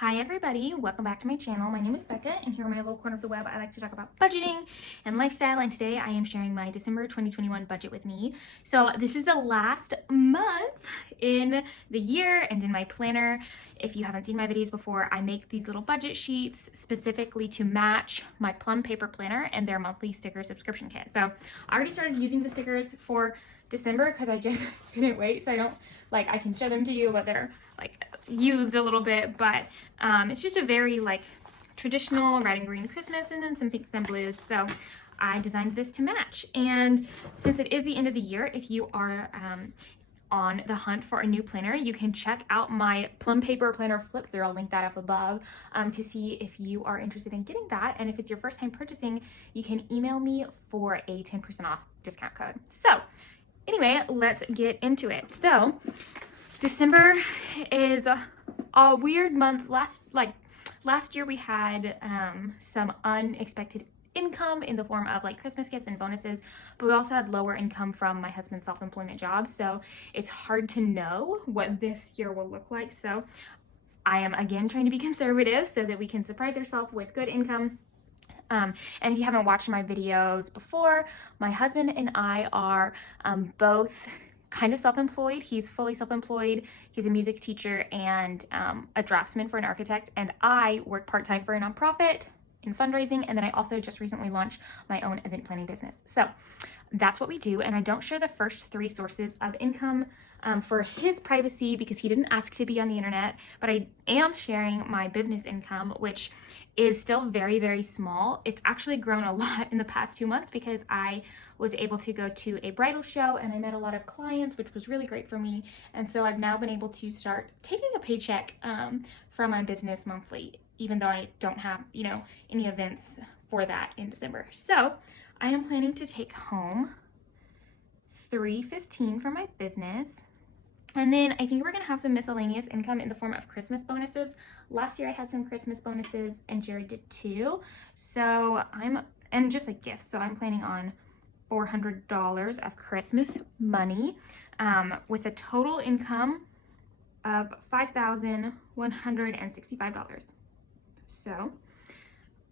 Hi everybody, welcome back to my channel. My name is Becca and here in my little corner of the web I like to talk about budgeting and lifestyle, and today I am sharing my December 2021 budget with me. So this is the last month in the year and in my planner. If you haven't seen my videos before, I make these little budget sheets specifically to match my Plum Paper Planner and their monthly sticker subscription kit. So I already started using the stickers for December because I just couldn't wait, so I can show them to you, but they're used a little bit, but it's just a very traditional red and green Christmas, and then some pinks and blues. So I designed this to match. And since it is the end of the year, if you are on the hunt for a new planner, you can check out my Plum Paper Planner flip through. I'll link that up above to see if you are interested in getting that. And if it's your first time purchasing, you can email me for a 10% off discount code. So anyway, let's get into it. So December is a weird month. Last year we had some unexpected income in the form of Christmas gifts and bonuses, but we also had lower income from my husband's self-employment job. So it's hard to know what this year will look like. So I am again trying to be conservative so that we can surprise ourselves with good income. And if you haven't watched my videos before, my husband and I are both kind of self-employed. He's fully self-employed. He's a music teacher and a draftsman for an architect, and I work part-time for a nonprofit in fundraising, and then I also just recently launched my own event planning business. So that's what we do, and I don't share the first three sources of income for his privacy because he didn't ask to be on the internet, but I am sharing my business income, which is still very, very small. It's actually grown a lot in the past 2 months because I was able to go to a bridal show and I met a lot of clients, which was really great for me. And so I've now been able to start taking a paycheck from my business monthly, even though I don't have, any events for that in December. So I am planning to take home $315 from my business. And then I think we're gonna have some miscellaneous income in the form of Christmas bonuses. Last year I had some Christmas bonuses and Jared did too. So and just gifts. So I'm planning on $400 of Christmas money with a total income of $5,165. So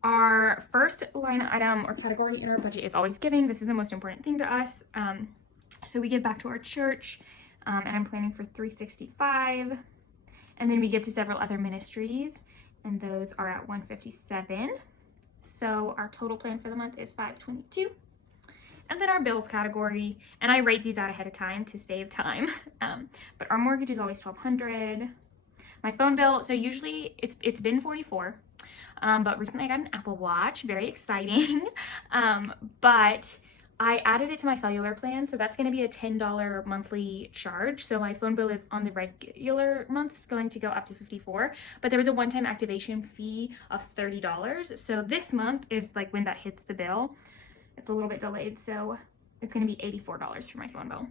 our first line item or category in our budget is always giving. This is the most important thing to us. So we give back to our church. And I'm planning for $365, and then we give to several other ministries, and those are at $157. So our total plan for the month is $522. And then our bills category, and I write these out ahead of time to save time, but our mortgage is always $1,200. My phone bill, so usually it's been $44, but recently I got an Apple Watch, very exciting, but I added it to my cellular plan, so that's going to be a $10 monthly charge. So my phone bill is on the regular months going to go up to $54, but there was a one-time activation fee of $30. So this month is when that hits the bill. It's a little bit delayed, so it's going to be $84 for my phone bill.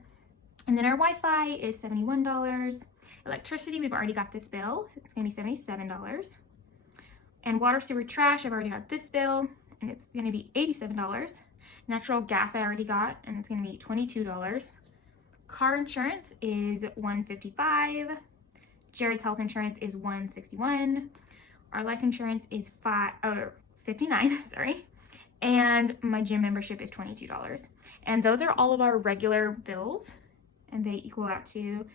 And then our Wi-Fi is $71. Electricity, we've already got this bill, so it's going to be $77. And water, sewer, trash, I've already got this bill, and it's going to be $87. Natural gas I already got, and it's going to be $22. Car insurance is $155. Jared's health insurance is $161. Our life insurance is $59, sorry. And my gym membership is $22. And those are all of our regular bills, and they equal out to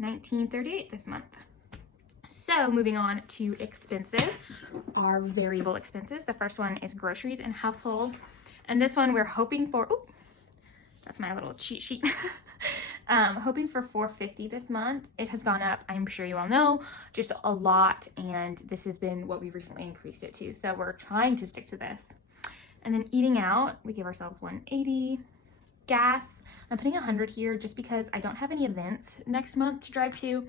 $19.38 this month. So moving on to expenses, our variable expenses. The first one is groceries and household. And this one we're hoping for, that's my little cheat sheet. Hoping for $450 this month. It has gone up, I'm sure you all know, just a lot. And this has been what we recently increased it to. So we're trying to stick to this. And then eating out, we give ourselves $180. Gas, I'm putting $100 here just because I don't have any events next month to drive to.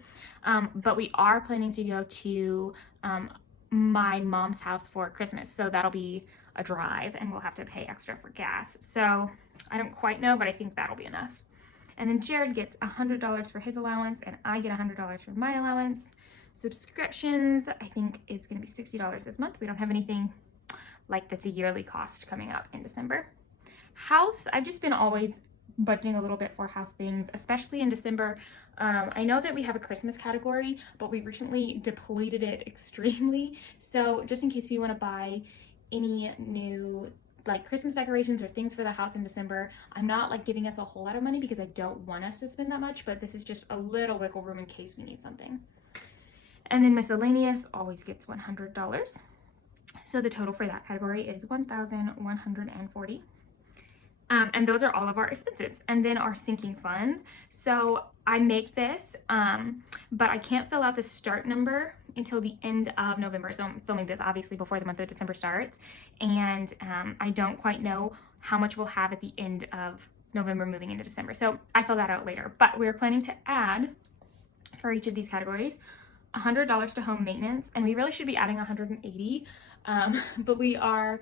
But we are planning to go to my mom's house for Christmas. So that'll be a drive and we'll have to pay extra for gas. So I don't quite know, but I think that'll be enough. And then Jared gets $100 for his allowance and I get $100 for my allowance. Subscriptions, I think is going to be $60 this month. We don't have anything that's a yearly cost coming up in December. House, I've just been always budgeting a little bit for house things, especially in December. I know that we have a Christmas category, but we recently depleted it extremely. So just in case we want to buy any new like Christmas decorations or things for the house in December, I'm not like giving us a whole lot of money because I don't want us to spend that much, but this is just a little wiggle room in case we need something. And then miscellaneous always gets $100. So the total for that category is $1,140. And those are all of our expenses. And then our sinking funds. So I make this, but I can't fill out the start number until the end of November. So I'm filming this obviously before the month of December starts. And I don't quite know how much we'll have at the end of November moving into December. So I fill that out later. But we're planning to add, for each of these categories, $100 to home maintenance. And we really should be adding $180. But we are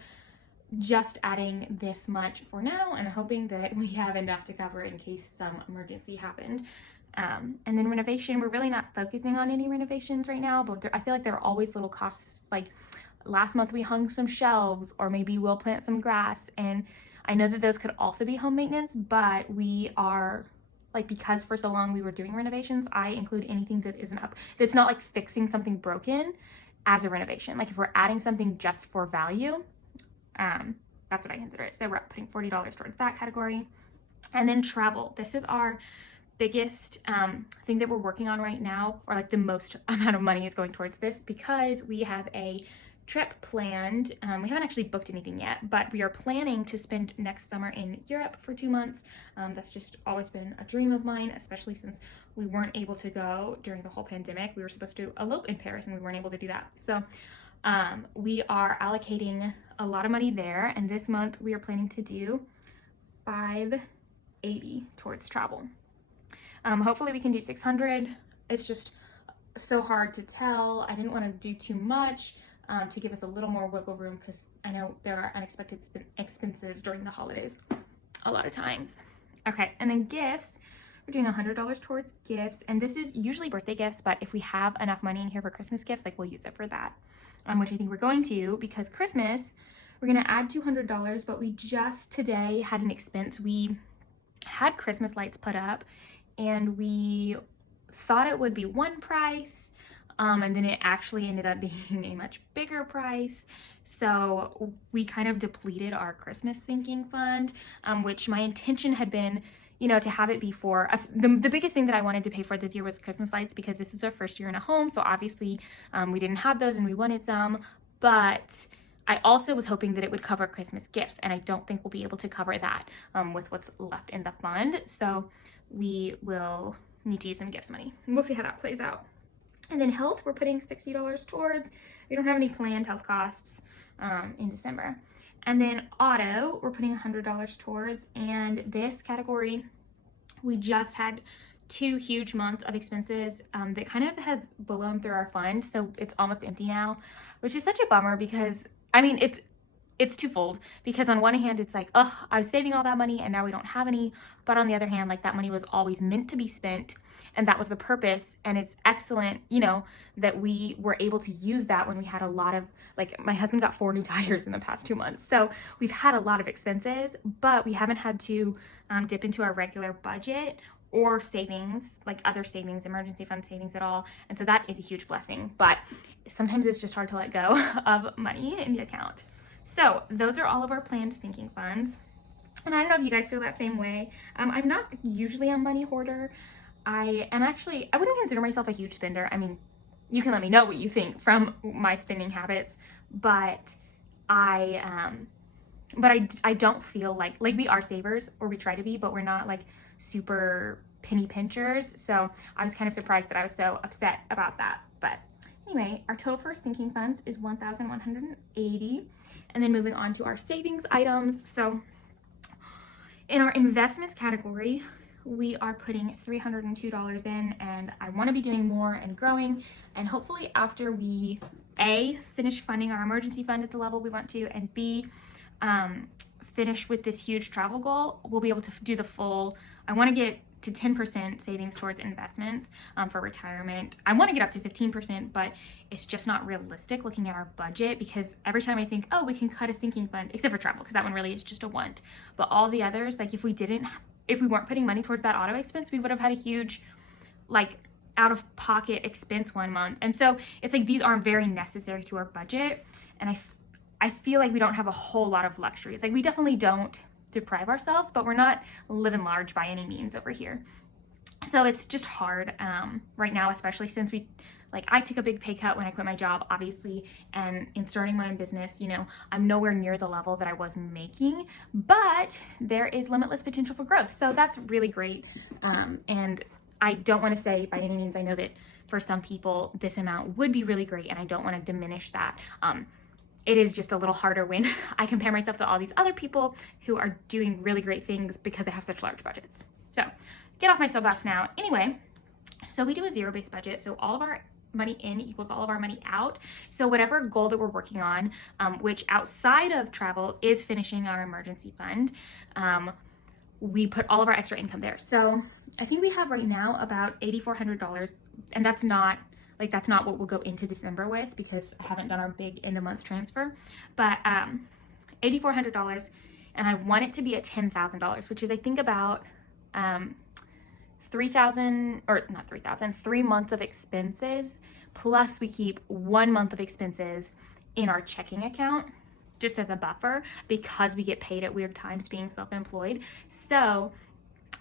just adding this much for now and hoping that we have enough to cover in case some emergency happened. And then renovation, we're really not focusing on any renovations right now, but I feel like there are always little costs. Like last month we hung some shelves, or maybe we'll plant some grass, and I know that those could also be home maintenance, but we are like, because for so long we were doing renovations, I include anything that isn't up, that's not like fixing something broken as a renovation. Like if we're adding something just for value, that's what I consider it. So we're putting $40 towards that category. And then travel. This is our biggest thing that we're working on right now, or like the most amount of money is going towards this, because we have a trip planned. We haven't actually booked anything yet, but we are planning to spend next summer in Europe for 2 months. That's just always been a dream of mine, especially since we weren't able to go during the whole pandemic. We were supposed to elope in Paris and we weren't able to do that. So we are allocating a lot of money there, and this month we are planning to do $580 towards travel. Hopefully we can do 600. It's just so hard to tell. I didn't want to do too much to give us a little more wiggle room, because I know there are unexpected expenses during the holidays a lot of times. Okay, and then gifts. We're doing $100 towards gifts, and this is usually birthday gifts, but if we have enough money in here for Christmas gifts, like we'll use it for that, which I think we're going to, because Christmas, we're gonna add $200, but we just today had an expense. We had Christmas lights put up, and we thought it would be one price, and then it actually ended up being a much bigger price. So we kind of depleted our Christmas sinking fund, which my intention had been, you know, to have it be for us. The biggest thing that I wanted to pay for this year was Christmas lights, because this is our first year in a home. So obviously we didn't have those and we wanted some, but I also was hoping that it would cover Christmas gifts, and I don't think we'll be able to cover that with what's left in the fund. So we will need to use some gifts money. We'll see how that plays out. And then health, we're putting $60 towards. We don't have any planned health costs in December. And then auto, we're putting $100 towards. And this category, we just had 2 huge months of expenses that kind of has blown through our fund. So it's almost empty now, which is such a bummer, because I mean, it's twofold, because on one hand, it's like, oh, I was saving all that money and now we don't have any. But on the other hand, like that money was always meant to be spent, and that was the purpose. And it's excellent, you know, that we were able to use that when we had a lot of, like my husband got 4 new tires in the past 2 months. So we've had a lot of expenses, but we haven't had to dip into our regular budget or savings, like other savings, emergency fund savings at all. And so that is a huge blessing. But sometimes it's just hard to let go of money in the account. So those are all of our planned sinking funds. And I don't know if you guys feel that same way. I'm not usually a money hoarder. I wouldn't consider myself a huge spender. I mean, you can let me know what you think from my spending habits, but I don't feel like we are savers, or we try to be, but we're not like super penny pinchers. So I was kind of surprised that I was so upset about that. But anyway, our total for sinking funds is $1,180. And then moving on to our savings items. So in our investments category, we are putting $302 in, and I want to be doing more and growing. And hopefully after we A, finish funding our emergency fund at the level we want to, and B, finish with this huge travel goal, we'll be able to do the full, I want to get to 10% savings towards investments for retirement. I want to get up to 15%, but it's just not realistic looking at our budget, because every time I think, oh, we can cut a sinking fund, except for travel, because that one really is just a want. But all the others, like if we didn't if we weren't putting money towards that auto expense, we would have had a huge like out of pocket expense one month. And so it's like these aren't very necessary to our budget. And I feel like we don't have a whole lot of luxuries. Like we definitely don't deprive ourselves, but we're not living large by any means over here. So it's just hard right now, especially since I took a big pay cut when I quit my job, obviously, and in starting my own business, you know, I'm nowhere near the level that I was making, but there is limitless potential for growth. So that's really great. And I don't want to say by any means, I know that for some people this amount would be really great, and I don't want to diminish that. It is just a little harder when I compare myself to all these other people who are doing really great things because they have such large budgets. So get off my soapbox now. Anyway, so we do a zero-based budget. So all of our money in equals all of our money out. So whatever goal that we're working on, which outside of travel is finishing our emergency fund, we put all of our extra income there. So I think we have right now about $8,400, and that's not what we'll go into December with because I haven't done our big end of month transfer, but $8,400, and I want it to be at $10,000, which is I think about 3 months of expenses, plus we keep 1 month of expenses in our checking account just as a buffer because we get paid at weird times being self-employed. So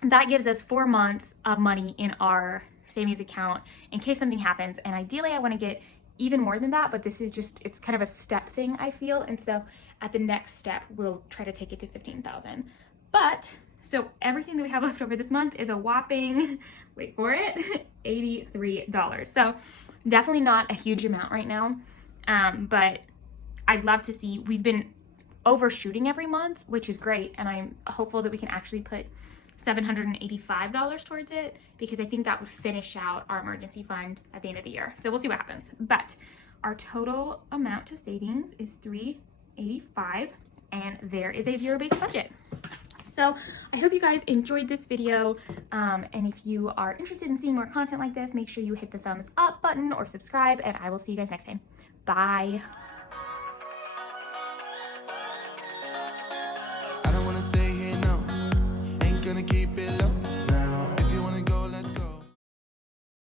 that gives us 4 months of money in our savings account in case something happens. And ideally I want to get even more than that, but this is just, it's kind of a step thing, I feel. And so at the next step, we'll try to take it to 15,000. But so everything that we have left over this month is a whopping, wait for it, $83. So definitely not a huge amount right now. But I'd love to see, we've been overshooting every month, which is great. And I'm hopeful that we can actually put $785 towards it because I think that would finish out our emergency fund at the end of the year. So we'll see what happens. But our total amount to savings is $385, and there is a zero-based budget. So I hope you guys enjoyed this video, and if you are interested in seeing more content like this, make sure you hit the thumbs up button or subscribe, and I will see you guys next time. Bye.